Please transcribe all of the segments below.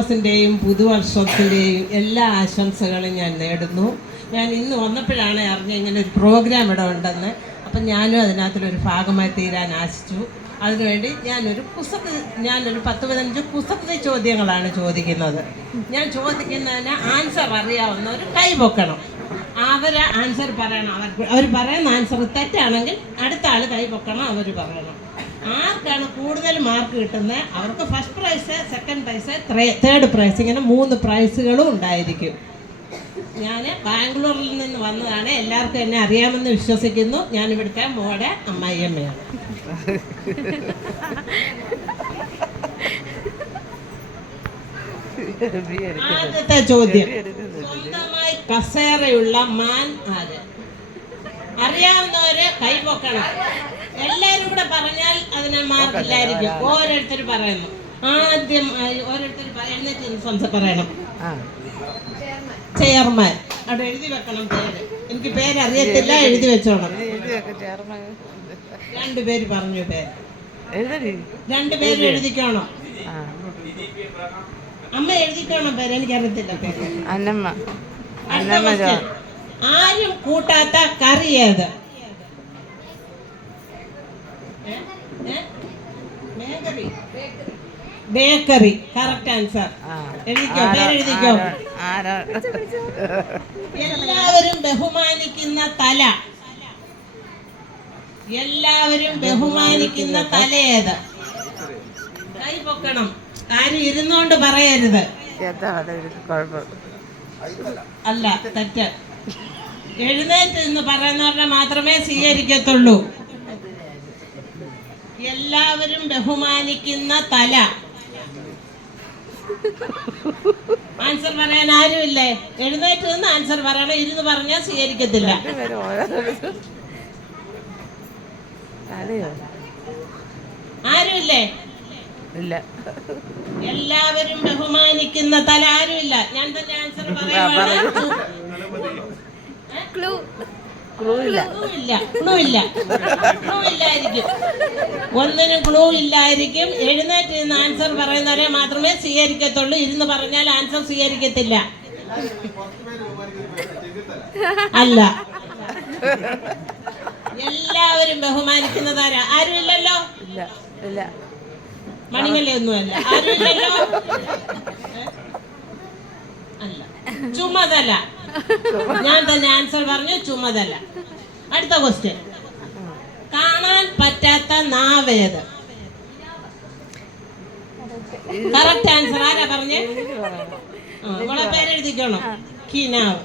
ിന്റെയും പുതുവർഷത്തിൻ്റെയും എല്ലാ ആശംസകളും ഞാൻ നേടുന്നു. ഞാൻ ഇന്ന് വന്നപ്പോഴാണ് അറിഞ്ഞ ഇങ്ങനെ ഒരു പ്രോഗ്രാം ഇവിടെ ഉണ്ടെന്ന്. അപ്പം ഞാനും അതിനകത്തൊരു ഭാഗമായി തീരാൻ ആശിച്ചു. അതിനുവേണ്ടി ഞാനൊരു 10-15 കുസൃതി ചോദ്യങ്ങളാണ് ചോദിക്കുന്നത്. ഞാൻ ചോദിക്കുന്നതിന് ആൻസർ അറിയാവുന്നവർ കൈ പൊക്കണം. അവരെ ആൻസർ പറയണം. അവർ പറയുന്ന ആൻസർ തെറ്റാണെങ്കിൽ അടുത്ത ആൾ കൈ പൊക്കണം, അവർ പറയണം. ആർക്കാണ് കൂടുതൽ മാർക്ക് കിട്ടുന്നത് അവർക്ക് first prize, second prize, third prize, ഇങ്ങനെ 3 പ്രൈസുകളും ഉണ്ടായിരിക്കും. ഞാൻ ബാംഗ്ലൂരിൽ നിന്ന് വന്നതാണ്. എല്ലാവർക്കും എന്നെ അറിയാമെന്ന് വിശ്വസിക്കുന്നു. ഞാൻ ഇവിടുത്തെ മോടെ അമ്മായിയമ്മയാണ്. ആദ്യത്തെ ചോദ്യം, സ്വന്തമായി കസേരയുള്ള മാൻ ആര്? അറിയാവുന്നവര് കൈപൊക്കണം. എല്ലാരും കൂടെ പറഞ്ഞാൽ അതിന് മാർക്കില്ലായിരിക്കും. ഓരോരുത്തർ പറയുന്നു. ആദ്യം ഓരോരുത്തർ എഴുന്നേറ്റ് പറയണം. ചെയർമാൻ. അവിടെ എഴുതി വെക്കണം പേര്. എനിക്ക് പേരറിയത്തില്ല, എഴുതി വെച്ചോണം. 2 പേര് പറഞ്ഞു പേര്. 2 പേര് എഴുതിക്കോണം. അമ്മ എഴുതിക്കോണം പേര്. എനിക്കറിയത്തില്ല പേര്. ആരും കൂട്ടാത്ത കറി ഏത്? ബേക്കറി. Correct answer. എഴുതിക്കോ, പേരെഴുതിക്കോ. എല്ലാവരും ബഹുമാനിക്കുന്ന തല. എല്ലാവരും ബഹുമാനിക്കുന്ന തല ഏത്? കൈ പൊക്കണം. കാര്യം ഇരുന്നോണ്ട് പറയരുത്. അല്ല, തെറ്റ്. എഴുന്നേറ്റ് എന്ന് പറയുന്നവരുടെ മാത്രമേ സ്വീകരിക്കത്തുള്ളൂ. എല്ലാവരും ബഹുമാനിക്കുന്ന തല. ആൻസർ പറയാൻ ആരുമില്ലേ? എഴുന്നേറ്റ് നിന്ന് ആൻസർ പറയണം. ഇരുന്ന് പറഞ്ഞാൽ സ്വീകരിക്കത്തില്ല. ആരുമില്ലേ? എല്ലാവരും ബഹുമാനിക്കുന്ന തല. ആരുമില്ല. ഞാൻ തന്നെ ആൻസർ പറയുവാണ്. ക്ലൂ ഇല്ലായിരിക്കും. ഒന്നിനും ക്ലൂ ഇല്ലായിരിക്കും. എഴുന്നേറ്റ് നിന്ന് ആൻസർ പറയുന്നവരെ മാത്രമേ സ്വീകരിക്കത്തുള്ളൂ. ഇരുന്ന് പറഞ്ഞാൽ ആൻസർ സ്വീകരിക്കത്തില്ല. അല്ല, എല്ലാവരും ബഹുമാനിക്കുന്നതാരാ? ആരുമില്ലല്ലോ. മണിമലയൊന്നുമല്ല. ആരുമില്ലല്ലോ. അല്ല, ചുമതല. ഞാൻ തന്നെ ആൻസർ പറഞ്ഞു. ചുമതല. അടുത്ത ക്വസ്റ്റ്യൻ, കാണാൻ പറ്റാത്ത നാവേത്? കറക്റ്റ് ആൻസർ ആരാ പറഞ്ഞേ? നിങ്ങളെ പേരെഴുതിക്കണം. കിനാവ്.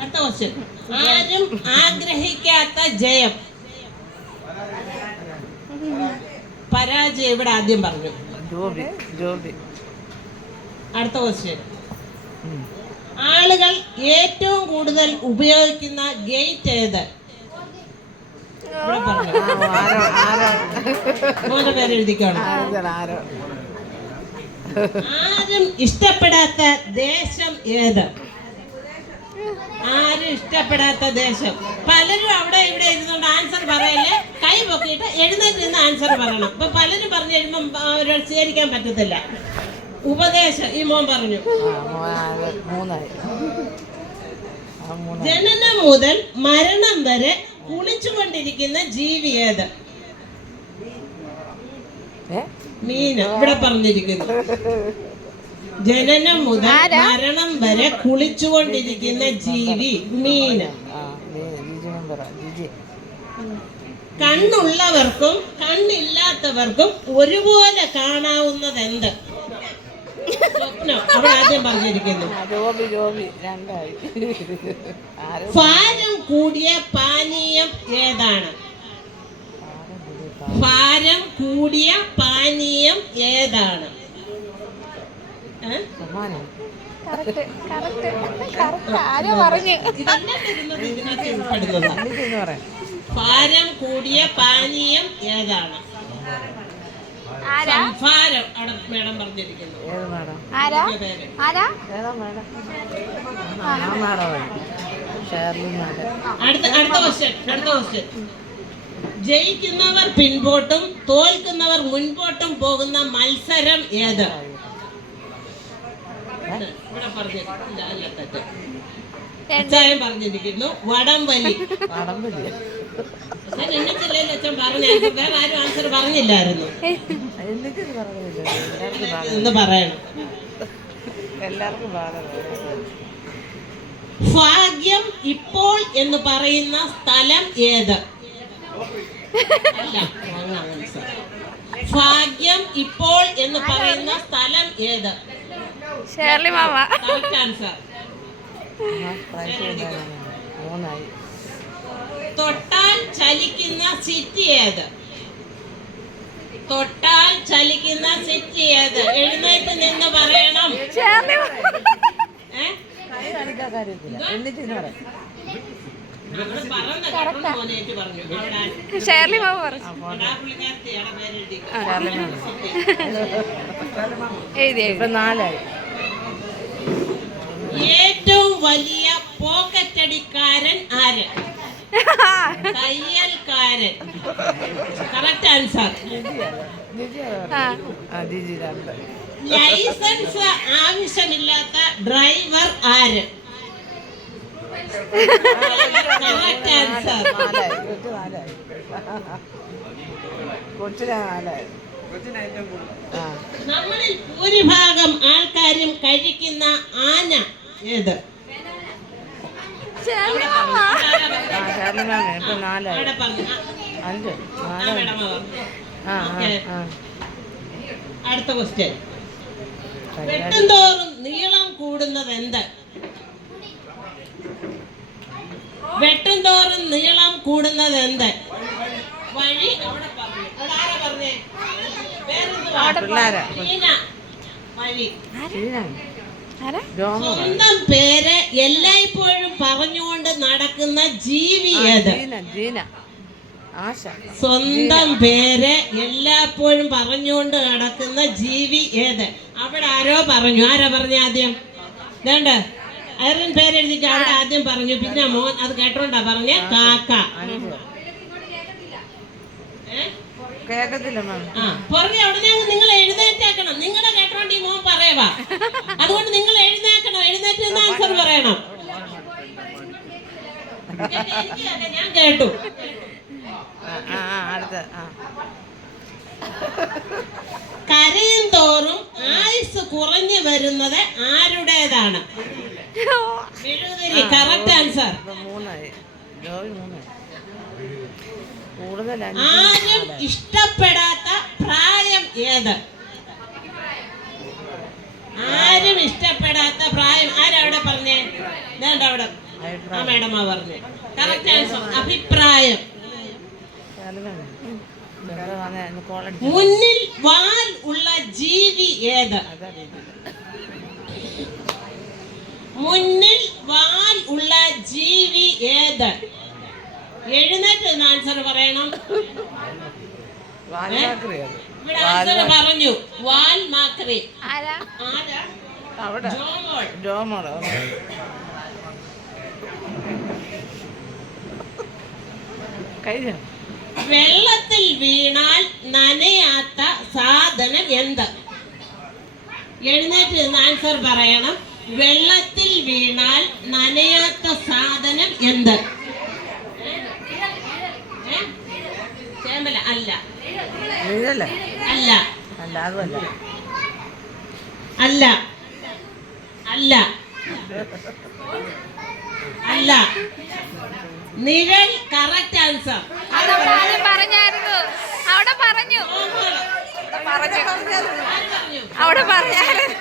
അടുത്ത ക്വസ്റ്റ്യൻ, ആരും ആഗ്രഹിക്കാത്ത ജയം? പരാജയം ഇവിടെ ആദ്യം പറഞ്ഞു. അടുത്ത ക്വസ്റ്റ്യൻ, ആളുകൾ ഏറ്റവും കൂടുതൽ ഉപയോഗിക്കുന്ന ഗേറ്റ് ഏത്? ഇവിടെ പറഞ്ഞു. 3 പേരെഴുതിക്കണം. ആരും ഇഷ്ടപ്പെടാത്ത ദേശം ഏത്? ആരും ഇഷ്ടപ്പെടാത്ത ദേശം. പലരും അവിടെ ഇവിടെ ഇരുന്നുകൊണ്ട് ആൻസർ പറയല്ലേ. കൈ പൊക്കിയിട്ട് എഴുന്നേറ്റ് നിന്ന് ആൻസർ പറയണം. ഇപ്പൊ പലരും പറഞ്ഞു കഴിയുമ്പോ അവരോട് സ്വീകരിക്കാൻ പറ്റത്തില്ല. ഉപദേശം ഈ മോൻ പറഞ്ഞു. ജനനം മുതൽ മരണം വരെ കുളിച്ചുകൊണ്ടിരിക്കുന്ന ജീവി ഏത്? മീന്. ഇവിടെ പറഞ്ഞിരിക്കുന്നു. ജനനം മുതൽ മരണം വരെ കുളിച്ചുകൊണ്ടിരിക്കുന്ന ജീവി മീന്. കണ്ണുള്ളവർക്കും കണ്ണില്ലാത്തവർക്കും ഒരുപോലെ കാണാവുന്നത് എന്ത്? സ്വപ്നം. അവിടെ ആദ്യം പറഞ്ഞിരിക്കുന്നു. ഭാരം കൂടിയ പാനീയം ഏതാണ്? ഭാരം കൂടിയ പാനീയം ഏതാണ്? ഭാരം കൂടിയ പാനീയം ഏതാണ്? സംഭാരം. അവിടെ മേഡം പറഞ്ഞിരിക്കുന്നു. അടുത്ത ക്വസ്റ്റ്യൻ, ജയിക്കുന്നവർ പിൻപോട്ടും തോൽക്കുന്നവർ മുൻപോട്ടും പോകുന്ന മത്സരം ഏത്? ഇവിടെ പറഞ്ഞു അല്ല തെറ്റ്. അച്ചായൻ പറഞ്ഞിരിക്കുന്നു വടംവലി. ഞാൻ എണ്ണിച്ചില്ലല്ലോ അച്ഛൻ പറഞ്ഞ ആൻസർ. വേറെ ആരും ആൻസർ പറഞ്ഞില്ലായിരുന്നു. എന്ന് പറയണം. ഭാഗ്യം ഇപ്പോൾ എന്ന് പറയുന്ന സ്ഥലം ഏത്? അല്ല, ഭാഗ്യം ഇപ്പോൾ എന്ന് പറയുന്ന സ്ഥലം ഏത്? ആൻസർ. തൊട്ടാൽ ചലിക്കുന്ന സിറ്റി ഏത്? തൊട്ടാൽ ചലിക്കുന്ന സിറ്റി ഏത്? എഴുന്നേറ്റ് നിന്ന് പറയണം. ഏറ്റവും വലിയ പോക്കറ്റടിക്കാരൻ ആര്? തയ്യൽക്കാരൻ. Correct answer. ലൈസൻസ് ആവശ്യമില്ലാത്ത ഡ്രൈവർ ആര്? Correct answer. നമ്മളിൽ ഭൂരിഭാഗം ആൾക്കാരും കഴിക്കുന്ന ആന ഏത്? അടുത്ത ക്വസ്റ്റ്യൻ. വെട്ടുംതോറും നീളം കൂടുന്നത് എന്ത്? വെട്ടുംതോറും നീളം കൂടുന്നത് എന്ത്? വഴി. അവിടെ പറഞ്ഞു. അവിടെ ആരാ പറഞ്ഞേ? വഴി. സ്വന്തം പേര് എല്ലായ്പ്പോഴും പറഞ്ഞുകൊണ്ട് നടക്കുന്ന ജീവി ഏത്? സ്വന്തം പേര് എല്ലായ്പ്പോഴും പറഞ്ഞുകൊണ്ട് നടക്കുന്ന ജീവി ഏത്? അവിടെ ആരോ പറഞ്ഞു. ആരാ പറഞ്ഞ ആദ്യം? വേണ്ട, ആരും പേരെഴുതിട്ട് അവിടെ ആദ്യം പറഞ്ഞു. പിന്നെ മോൻ അത് കേട്ടോണ്ടാ പറഞ്ഞ കാക്ക. പുറകെ അവിടെ നിങ്ങൾ എഴുന്നേറ്റാക്കണം. നിങ്ങളുടെ കേട്ടോണ്ട് ഈ മോൻ പറയവാ. അതുകൊണ്ട് നിങ്ങൾ എഴുന്നേക്കണം. എഴുന്നേറ്റ് നിന്ന് ആൻസർ പറയണം. ഞാൻ കേട്ടു. കരയും തോറും ആയുസ് കുറഞ്ഞു വരുന്നത് ആരുടേതാണ്? Correct answer. ആരും ഇഷ്ടപ്പെടാത്ത പ്രായം ഏത്? ആരും ഇഷ്ടപ്പെടാത്ത പ്രായം ആരവിടെ പറഞ്ഞേ? അവിടെ ആ മേഡമാ പറഞ്ഞേ. Correct answer. അഭിപ്രായം. മുന്നിൽ വാൽ ഉള്ള ജീവി ഏത്? മുന്നിൽ വാൽ ഉള്ള ജീവി ഏത്? എഴുന്നേറ്റ് ആൻസർ പറയണം. ഇവിടെ ആൻസർ പറഞ്ഞു. വാൽ മാക്രി. വെള്ളത്തിൽ വീണാൽ നനയാത്ത സാധനം എന്ത്? എഴുന്നേറ്റ് ആൻസർ പറയണം. വെള്ളത്തിൽ വീണാൽ നനയാത്ത സാധനം എന്ത്? ചേമ്പല. അല്ല. അല്ല. അല്ല. അല്ല. അല്ല. നിഴൽ. Correct answer. പറഞ്ഞായിരുന്നു. അവിടെ പറഞ്ഞു. അവിടെ പറഞ്ഞായിരുന്നു.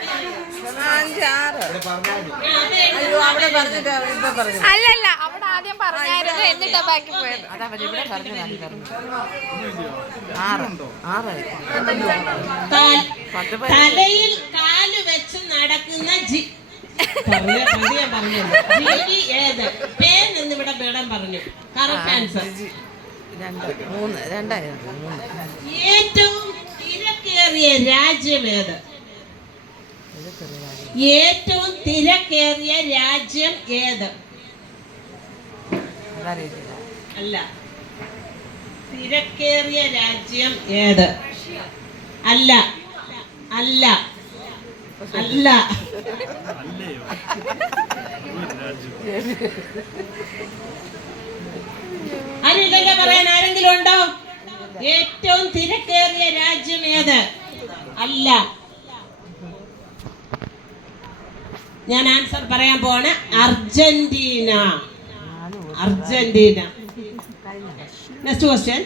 അല്ലല്ല, അവിടെ ആദ്യം പറഞ്ഞായിരുന്നു. എന്നിട്ടാ ബാക്കി പോയത്. തലയിൽ കാല് വെച്ച് നടക്കുന്ന ജീവി ഏത്? പേന്നിവിടെ മേഡം പറഞ്ഞു. Correct answer. ഏറ്റവും തിരക്കേറിയ രാജ്യം ഏത്? ഏറ്റവും തിരക്കേറിയ രാജ്യം ഏത്? അല്ല. തിരക്കേറിയ രാജ്യം ഏത്? അല്ല. അല്ല. അല്ല. ആരുമില്ലല്ലോ പറയാൻ? ആരെങ്കിലും ഉണ്ടോ? ഏറ്റവും തിരക്കേറിയ രാജ്യം ഏത്? അല്ല. ഞാൻ ആൻസർ പറയാൻ പോവാണ്. അർജന്റീന. അർജന്റീന. Next question.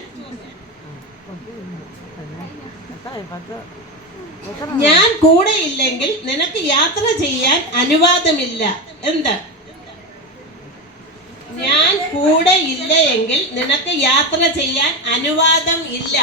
ഞാൻ കൂടെ ഇല്ലെങ്കിൽ നിനക്ക് യാത്ര ചെയ്യാൻ അനുവാദമില്ല. എന്ത്? ഞാൻ കൂടെ ഇല്ല എങ്കിൽ നിനക്ക് യാത്ര ചെയ്യാൻ അനുവാദം ഇല്ല.